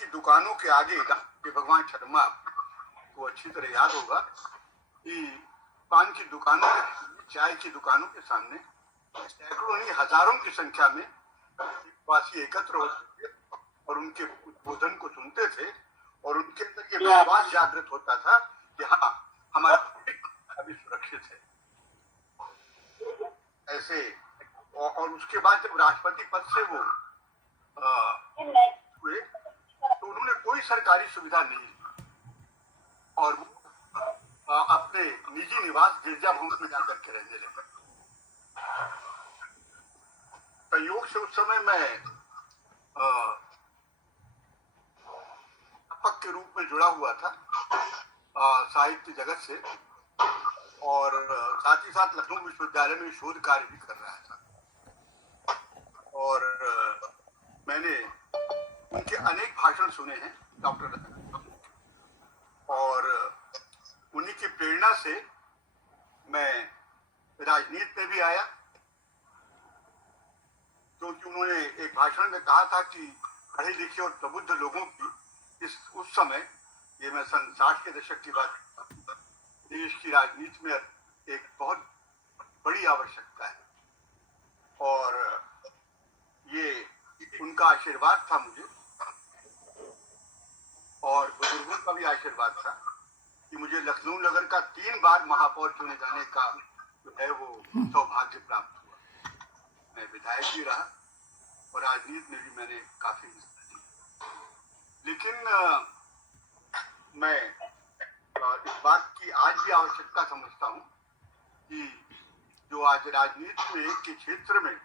की दुकानों के आगे कि भगवान शर्मा को अच्छी तरह याद होगा कि पान की दुकानों चाय की दुकानों के सामने सैकड़ों नहीं हजारों की संख्या में वासी एकत्र होते थे और उनके उद्बोधन को सुनते थे और उनके अंदर ये विश्वास जागृत होता था कि हाँ हमारा अभी सुरक्षित है। ऐसे और उसके बाद जब राष्ट्रपति पद से वो हुए तो उन्होंने कोई सरकारी सुविधा नहीं ली और वो अपने निजी निवास गिरजा भवन में जाकर के रहने लगे। संयोग से उस समय मैं अध्यापक के रूप में जुड़ा हुआ था साहित्य जगत से और साथ ही साथ लखनऊ विश्वविद्यालय में शोध कार्य भी कर रहा था और मैंने उनके अनेक भाषण सुने हैं डॉक्टर और उन्हीं की प्रेरणा से मैं राजनीति में भी आया क्योंकि उन्होंने एक भाषण में कहा था कि पढ़े लिखे और प्रबुद्ध लोगों की उस समय ये मैं सन 60 के दशक की बात देश की राजनीति में एक बहुत बड़ी आवश्यकता है और ये उनका आशीर्वाद था मुझे और बुजुर्गों का भी आशीर्वाद था कि मुझे लखनऊ नगर का 3 बार महापौर चुने जाने का जो है वो सौभाग्य प्राप्त हुआ। मैं विधायक भी रहा और राजनीति में भी मैंने काफी हिस्सा लिया लेकिन मैं इस बात की आज भी आवश्यकता समझता हूँ कि जो आज राजनीति में के क्षेत्र में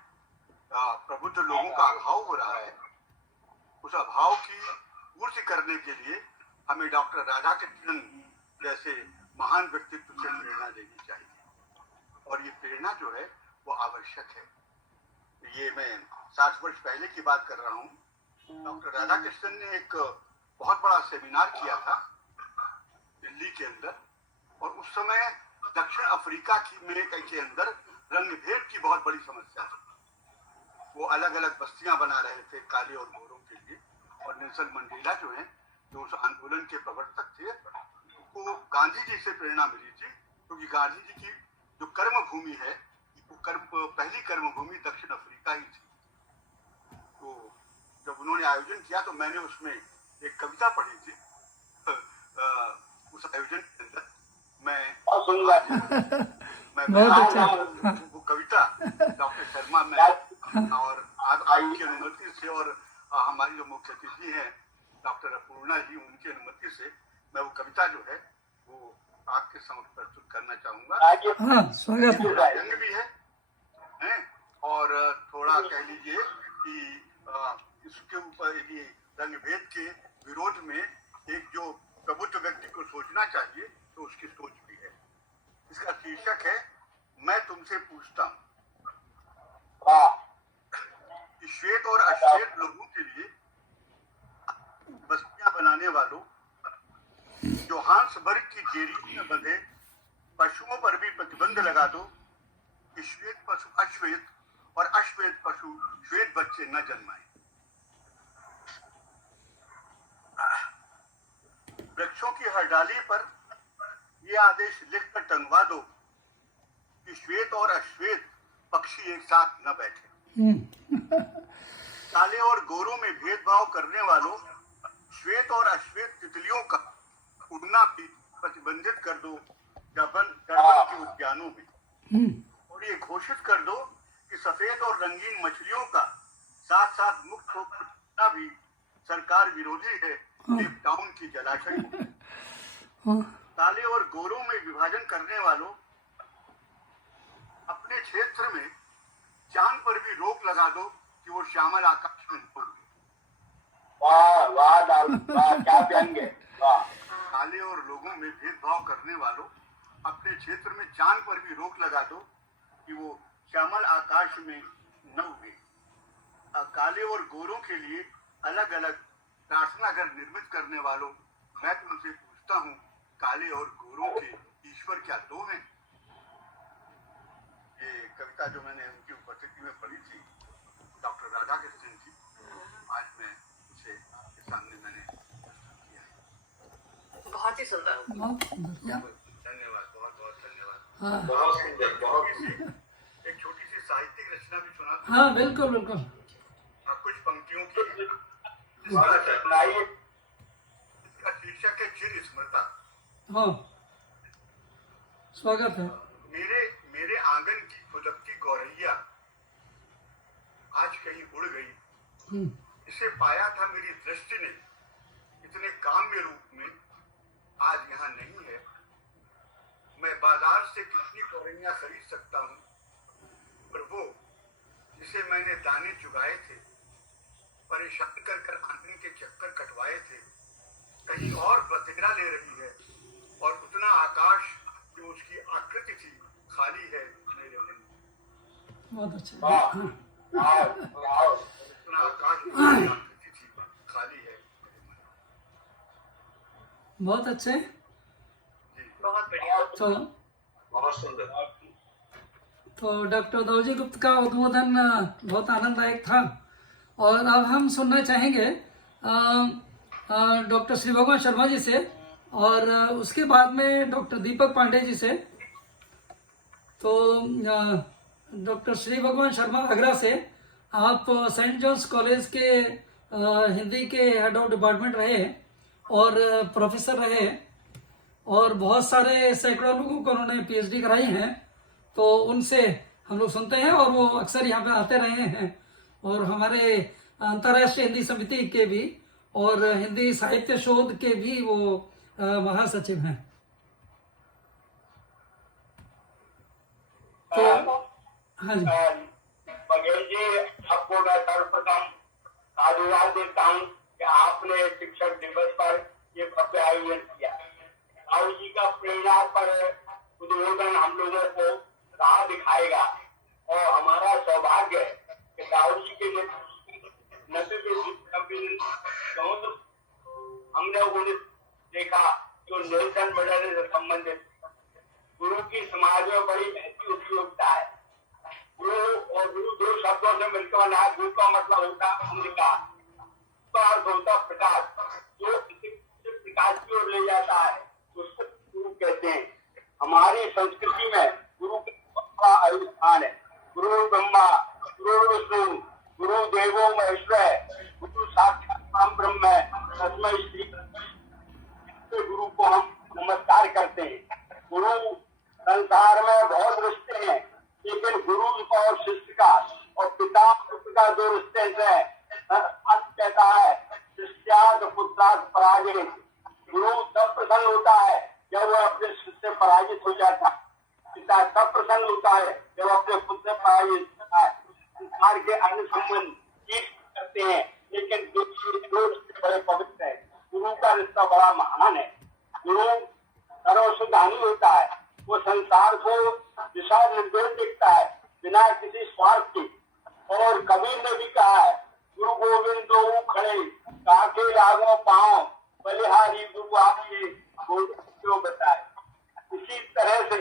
प्रबुद्ध लोगों का अभाव हो रहा है उस अभाव की पूर्ति करने के लिए हमें डॉक्टर राधाकृष्णन जैसे महान व्यक्तित्व से प्रेरणा लेनी चाहिए और ये प्रेरणा जो है वो आवश्यक है। ये मैं 60 वर्ष पहले की बात कर रहा हूँ। डॉक्टर राधाकृष्णन ने एक बहुत बड़ा सेमिनार किया था दिल्ली के अंदर और उस समय दक्षिण अफ्रीका के अंदर रंगभेद की बहुत बड़ी समस्या थी। वो अलग अलग बस्तियां बना रहे थे काले और गोरों के लिए और नेल्सन मंडेला जो है जो उस आंदोलन के प्रवर्तक थे उनको गांधी जी से प्रेरणा मिली थी क्योंकि गांधी जी की जो कर्म भूमि है वो पहली कर्म भूमि दक्षिण अफ्रीका ही थी। तो जब उन्होंने आयोजन किया तो मैंने उसमें एक कविता पढ़ी थी उस आयोजन के अंदर वो कविता डॉक्टर शर्मा में और आपकी अनुमति से और हमारी जो मुख्य अतिथि हैं डॉक्टर अपूर्णा जी उनकी अनुमति से मैं वो कविता जो है वो आपके समक्ष प्रस्तुत करना चाहूंगा। स्वागत रंग भी है और थोड़ा कह लीजिए कि इसके ऊपर ये रंगभेद के विरोध में एक जो प्रबुद्ध व्यक्ति को सोचना चाहिए तो उसकी सोच भी है। इसका शीर्षक है मैं तुमसे पूछता हूँ। श्वेत और अश्वेत लोगों के लिए बस्तियां बनाने वालों जोहान्सबर्ग की जेरी में बंधे पशुओं पर भी प्रतिबंध लगा दो कि श्वेत पशु अश्वेत और अश्वेत पशु श्वेत बच्चे न जन्माएं। वृक्षों की हर डाली पर यह आदेश लिखकर टंगवा दो कि श्वेत और अश्वेत पक्षी एक साथ न बैठे। काले और गोरों में भेदभाव करने वालों श्वेत और अश्वेत तितलियों का उड़ना भी प्रतिबंधित कर दो डर्बन के उद्यानों में और ये घोषित कर दो कि सफेद और रंगीन मछलियों का साथ साथ मुक्त होकर भी सरकार विरोधी है केप टाउन की जलाशय। काले और गोरों में विभाजन करने वालों अपने क्षेत्र में चांद पर भी रोक लगा दो कि वो श्यामल आकाश में हो। क्या कहेंगे? काले और लोगों में भेदभाव करने वालों अपने क्षेत्र में चांद पर भी रोक लगा दो कि वो श्यामल आकाश में न उगे। काले और गोरों के लिए अलग अलग प्रार्थना घर निर्मित करने वालों मैं तुमसे पूछता हूँ काले और गोरों के ईश्वर क्या दो हैं? ये कविता जो मैंने उनकी उपस्थिति में पढ़ी थी डॉक्टर राधाकृष्णन की आज मैं उसे आपके सामने मैंने ही सुंदर। बहुत सुंदर या धन्यवाद, बहुत बहुत धन्यवाद। हाँ बहुत सुंदर, बहुत सुंदर। एक छोटी सी साहित्यिक रचना भी सुना दूं? हाँ बिल्कुल बिल्कुल। कुछ पंक्तियों की। सुनाइए। इसका शीर्षक है चिर स्मृता। हाँ स्वागत है। मेरे मेरे आंगन की खुदकती गौरैया आज कहीं उड़ गई। हम्म, इसे पाया था मेरी दृष्टि ने इतने काम्य रूप में, आज यहाँ नहीं है। मैं बाजार से कितनी गौरैया खरीद सकता हूँ, पर वो जिसे मैंने दाने चुगाए थे, परेशान कर कर आंगन के चक्कर कटवाए थे, कहीं और बसेरा ले रही है। और उतना आकाश जो उसकी आकृति थी खाली है मेरे मन में। बहुत अच्छा। वाह, हाँ वाह, वाह। उतना आकाश जो उसकी आकृति थी खाली है मेरे मन में। बहुत अच्छे। बहुत बढ़िया। तो बहुत सुंदर। डॉक्टर दाऊजी गुप्त का उद्बोधन बहुत आनंददायक था। और अब हम सुनना चाहेंगे डॉक्टर श्री भगवान शर्मा जी से, और उसके बाद में डॉक्टर दीपक पांडे जी से। तो डॉक्टर श्री भगवान शर्मा आगरा से, आप सेंट जॉन्स कॉलेज के हिंदी के हेड ऑफ डिपार्टमेंट रहे और प्रोफेसर रहे, और बहुत सारे सैकड़ों लोगों को उन्होंने पीएचडी कराई हैं। तो उनसे हम लोग सुनते हैं, और वो अक्सर यहाँ पे आते रहे हैं, और हमारे अंतर्राष्ट्रीय हिंदी समिति के भी और हिंदी साहित्य शोध के भी वो महासचिव हैं। तो हाँ जी, बघेल जी, आपको मैं सर्वप्रथम साधुवाद देता हूँ कि आपने शिक्षक दिवस पर ये भव्य आयोजन किया। राहुल जी का प्रेरणा पर उद्बोधन हम लोगों को राह दिखाएगा, और हमारा सौभाग्य है कि राहुल जी के हमने उन्हें देखा जो नेल्सन मंडेला से संबंधित। गुरु की समाज में बड़ी महती उपयोगिता है। गुरु और गुरु दो शब्दों से मिलकर बना है। गुरु का मतलब होता है अंधकार, उसका अर्थ होता प्रकाश। जो प्रकाश की ओर ले जाता है उसको गुरु कहते हैं। हमारी संस्कृति में गुरु का अधिष्ठान है। गुरु ब्रह्मा, गुरु विष्णु, गुरु देवो महेश्वर, गुरु साक्षात परम ब्रह्म है, तस्मै श्री। गुरु को हम नमस्कार करते हैं। गुरु संसार में बहुत रिश्ते हैं, लेकिन गुरु और शिष्य का और पिता पुत्र का जो रिश्ते हैं, कहता है शिष्याद पुत्राद पराजित। गुरु तब प्रसन्न होता है जब वो अपने शिष्य से पराजित हो जाता है। पिता तब प्रसन्न होता है जब अपने पुत्र से पराजित होता है। संसार के अन्य संबंध करते हैं, लेकिन दो रिश्ते बड़े पवित्र है। गुरु का रिश्ता बड़ा महान है। गुरु सर्वसुधानी होता है। वो संसार को दिशा निर्देश देखता है बिना किसी स्वार्थ के। और कबीर ने भी कहा है, गुरु गोविंद दो खड़े काके लागो पाओ, बलिहारी गुरु आपके गोविंद क्यों बताए। इसी तरह से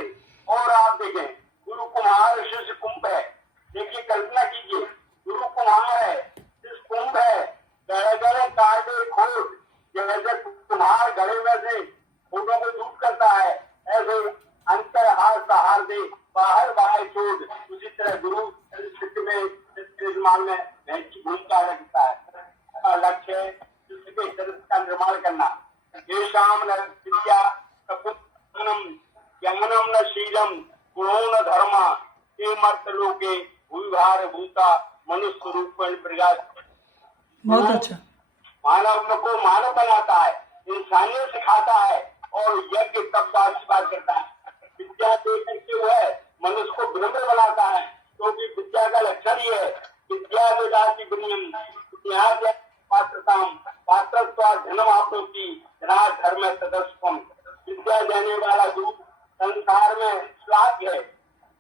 और आप देखें, गुरु कुम्हार शिष्य कुंभ है। देखिए, कल्पना कीजिए, गुरु कुम्हार है, शिष्य कुंभ है। गड़े गड़े काटे खोट, जैसे कुम्हार गड़े में से खोटों को दूर करता है, ऐसे अंतर हार सहार दे बाहर बाहर छोड़। उसी तरह गुरु शिष्य में निर्माण में महत्वपूर्ण भूमिका रखता है। लक्ष्य है शिष्य के चरित्र का निर्माण करना। ये शाम न विद्या ज्ञानम न शीलम गुणो न धर्मा, ये मर्त लोके भूभार भूता मनुष्य रूप प्रयास। बहुत अच्छा। मानव को मानव बनाता है, इंसानियत सिखाता है, और यज्ञ तब का आशीर्वाद करता है। विद्या दे करके वो है मनुष्य को विनम्र बनाता है, क्योंकि विद्या का लक्षण ही है विद्या वेदाति विनयम पात्रताम पात्रत्वा धनम आपनोति धर्म सदस्यम। विद्या देने वाला गुरु संसार में श्लाघ्य है,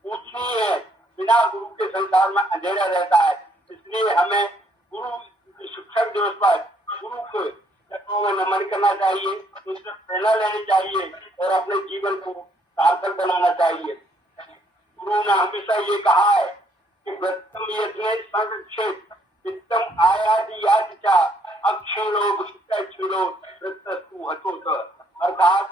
पूजनीय है। बिना गुरु के संसार में अंधेरा रहता है। इसलिए हमें गुरु शिक्षक दिवस पर गुरु को चरणों में नमन करना चाहिए, उससे प्रेरणा लेनी चाहिए और अपने जीवन को सार्थक बनाना चाहिए। गुरु ने हमेशा ये कहा है कि वृत्तम यज्ञ संरक्षित वित्तम आयाति याचिका अक्षिणो क्षिणो वृत्तस्तु हतोत। अर्थात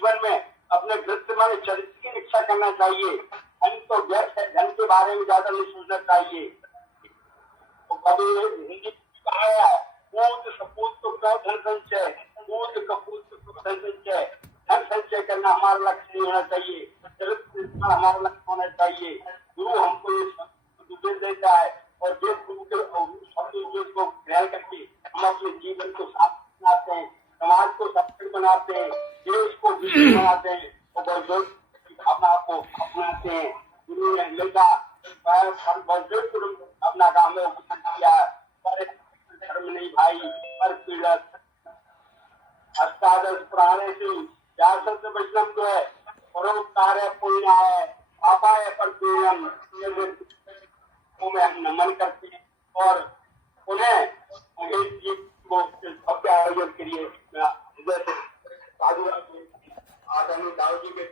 जीवन में अपने वृत्तिमान चरित्र की रक्षा करना चाहिए। धन तो व्यर्थ है, धन के बारे में ज्यादा नहीं सोचना चाहिए। तो कभी हिंदी में कहा है, कूद सपूत तो क्यों धन संचय, कूद कपूत तो क्यों धन संचय। धन संचय करना हमारा लक्ष्य नहीं होना चाहिए, चरित्र निर्माण हमारा लक्ष्य होना चाहिए। गुरु हमको ये उपदेश देता है और जो गुरु के उपदेश को ग्रहण करके हम अपने जीवन को साफ बनाते हैं, समाज को सफल बनाते हैं, देश को विकसित बनाते हैं और बहुत अपना को अपनाते हैं। गुरु ने हमेशा अपना काम में किया, पर धर्म नहीं भाई पर पीड़क अष्टादश पुराणे से व्यासंत वैष्णव जो है परोपकार है, पुण्य है, पापा है पर पूर्णम में हम नमन करते हैं और उन्हें को भव्य आयोजन के लिए आदरणीय दाऊ जी के